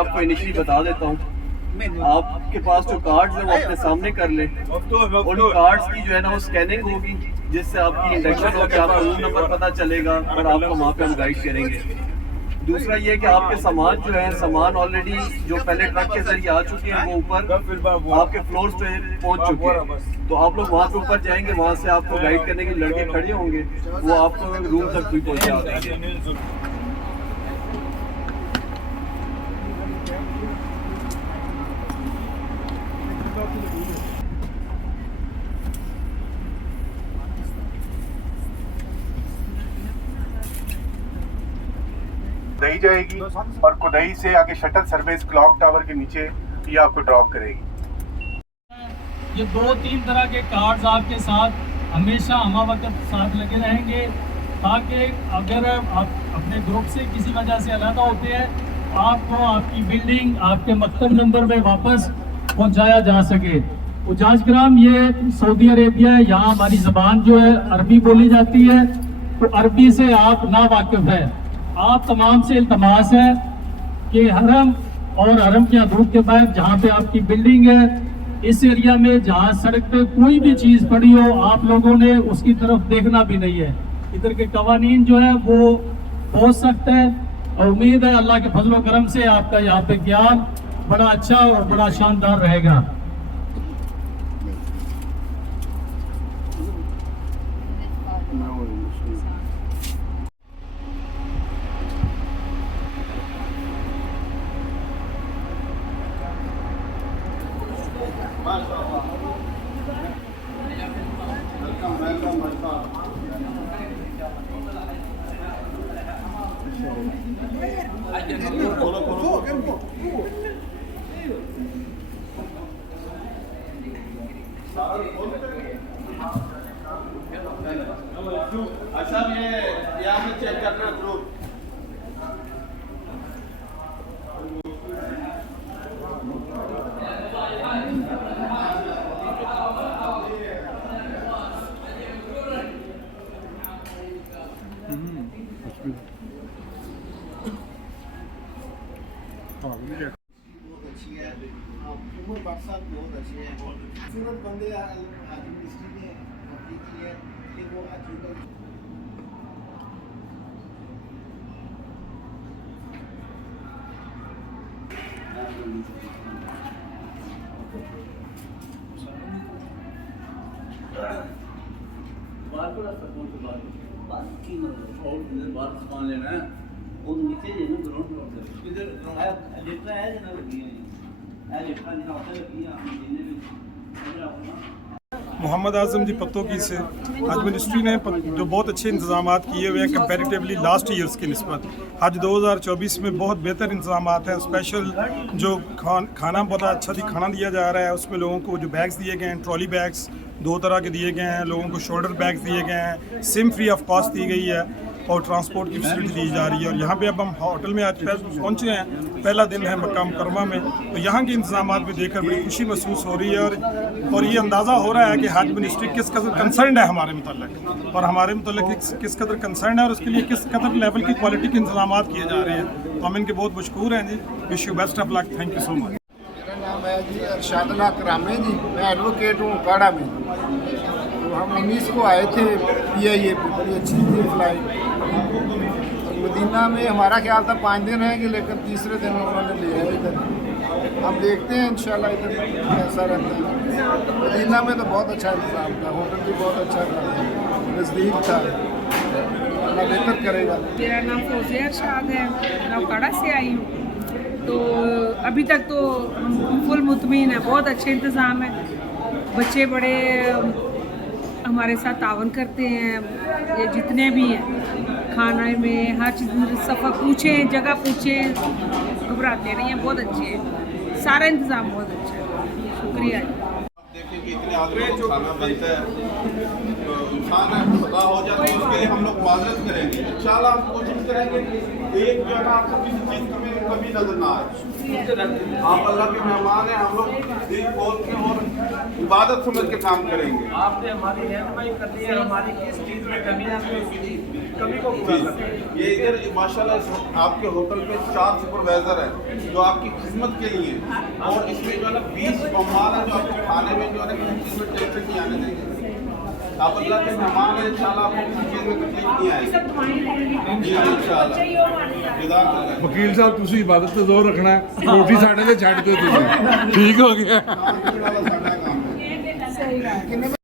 आपको इनिशियली बता देता हूँ। आपके पास जो कार्ड्स है वो अपने सामने कर लें। उन कार्ड्स की जो है ना वो स्कैनिंग होगी, जिससे आपकी इंडक्शन होगी, आपको रूम नंबर पता चलेगा और आपको वहाँ पे हम गाइड करेंगे। दूसरा ये कि आपके सामान जो है, सामान ऑलरेडी जो पहले ट्रक के जरिए आ चुके हैं वो ऊपर आपके फ्लोर्स पे पहुंच चुके हैं। तो आप लोग वहाँ पे ऊपर जाएंगे, वहाँ से आपको गाइड करने के लड़के खड़े होंगे, वो आपको रूम तक भी पहुँचा देंगे। कुदाई जाएगी और कुदाई से आगे शटल सर्विस क्लॉक टावर के नीचे ये आपको ड्रॉप करेगी। ये 2-3 तरह के कार्ड्स आपके साथ हमेशा हम वक्त साथ लगे रहेंगे, ताकि अगर आप अपने ग्रुप से किसी वजह से अलग होते हैं तो आपको आपकी बिल्डिंग, आपके मकतब नंबर में वापस पहुंचाया जा सके। उजाजग्राम ये सऊदी अरेबिया है, यहाँ हमारी ज़बान जो है अरबी बोली जाती है, तो अरबी से आप ना वाकिफ़ है। आप तमाम से इल्तमास है कि हरम और हरम के हदूद के बाहर जहाँ पे आपकी बिल्डिंग है, इस एरिया में जहाँ सड़क पे कोई भी चीज़ पड़ी हो, आप लोगों ने उसकी तरफ देखना भी नहीं है। इधर के कवानीन जो है वो बहुत सख्त है और उम्मीद है अल्लाह के फजल व करम से आपका यहाँ पे क़याम बड़ा अच्छा और बड़ा शानदार रहेगा। अच्छा ये यहाँ पे चेक करना ग्रुप बहुत अच्छी है, उमर बरसात बहुत अच्छी है, खूबसूरत बंदे मिनिस्ट्री ने की है कि वो आजीवन बात सामान लेना है वो नीचे लेना ग्राउंड फ्लोर पे इधर लिफ्ट है जना लगी है लिफ्ट जना होता लगी है हम देने में मोहम्मद आज़म जी पत्तों से हज मिनिस्ट्री ने जो बहुत अच्छे इंतजाम किए हुए हैं कंपैरेटिवली लास्ट ईयर्स की निस्बत। हज 2024 में बहुत बेहतर इंतजाम हैं। स्पेशल जो खाना बहुत अच्छा खाना दिया जा रहा है, उसमें लोगों को जो बैग्स दिए गए हैं, ट्रॉली बैग्स 2 तरह के दिए गए हैं, लोगों को शोल्डर बैग्स दिए गए हैं, सिम फ्री ऑफ कॉस्ट दी गई है और ट्रांसपोर्ट की फैसिलिटी दी जा रही है। और यहाँ पे अब हम होटल में आज पहुँचे हैं, पहला दिन है मक्का मुकर्रमा में, तो यहाँ के इंतजाम भी देखकर बड़ी खुशी महसूस हो रही है और ये अंदाज़ा हो रहा है कि हज मिनिस्ट्री किस कदर कंसर्न है हमारे मतलब और हमारे मतलब किस कदर कंसर्न है और उसके लिए किस कदर लेवल की क्वालिटी के इंतजाम किए जा रहे हैं। तो हम इनके बहुत मशकूर हैं जी। Wish you best of luck. Thank you so much. मेरा नाम है जी अरशाद करामे जी, मैं एडवोकेट हूँ काड़ा में। तो हम 19 को आए थे PIA पे, बड़ी अच्छी थी फ्लाइट। मदीना में हमारा ख्याल था 5 दिन रहेंगे, लेकिन तीसरे दिन उन्होंने ले आए इधर। हम देखते हैं इंशाल्लाह इधर कैसा रहता है। मदीना में तो बहुत अच्छा इंतजाम था, होटल भी बहुत अच्छा था, नज़दीक था, अल्लाह बेहतर करेगा। मेरा नाम फौजिया अरशाद है, मैं काड़ा से आई हूँ। तो अभी तक तो हम फुल मुतमीन है, बहुत अच्छे इंतज़ाम है, बच्चे बड़े हमारे साथ तावन करते हैं, ये जितने भी हैं खाने में हर चीज़ सफ़र पूछें, जगह पूछें, घबराते नहीं हैं, बहुत अच्छे हैं, सारा इंतज़ाम बहुत अच्छा है। शुक्रिया। देखें कि इतने आदमी को खाना बनता है, तो इंसान है खुदा हो जाता है, उसके लिए हम लोग माजरत करेंगे इंशाल्लाह। हम कोशिश करेंगे एक जो है ना आपको किसी चीज़ कमी कभी नजर ना आए। आप अल्लाह के मेहमान हैं, हम लोग दिल खोल के और इबादत समझ के काम करेंगे। आपने हमारी रहनुमाई कर दी है, हमारी किस चीज़ में कमी है ये इधर माशाल्लाह आपके होटल पे 4 सुपरवाइजर हैं जो आपकी खिदमत के लिए हैं। और इसमें जो है ना 20 मेहमान हैं जो आपको खाने में जो है ना किसी चीज़ में टेंशन नहीं आने देंगे। आप अल्लाह के मेहमान हैं, इंशाल्लाह आपको किसी चीज़ में तकलीफ नहीं आएगी जी इंशाल्लाह। जज़ाकल्लाह। वकील साहब ਤੁਸੀਂ ਇਬਾਦਤ ਤੇ ਜ਼ੋਰ ਰੱਖਣਾ ਹੈ, ਰੋਟੀ ਸਾਡੇ ਤੇ ਛੱਡ ਦਿਓ ਤੁਸੀਂ। ਠੀਕ ਹੋ ਗਿਆ। खाने पीने वाला साडा काम है।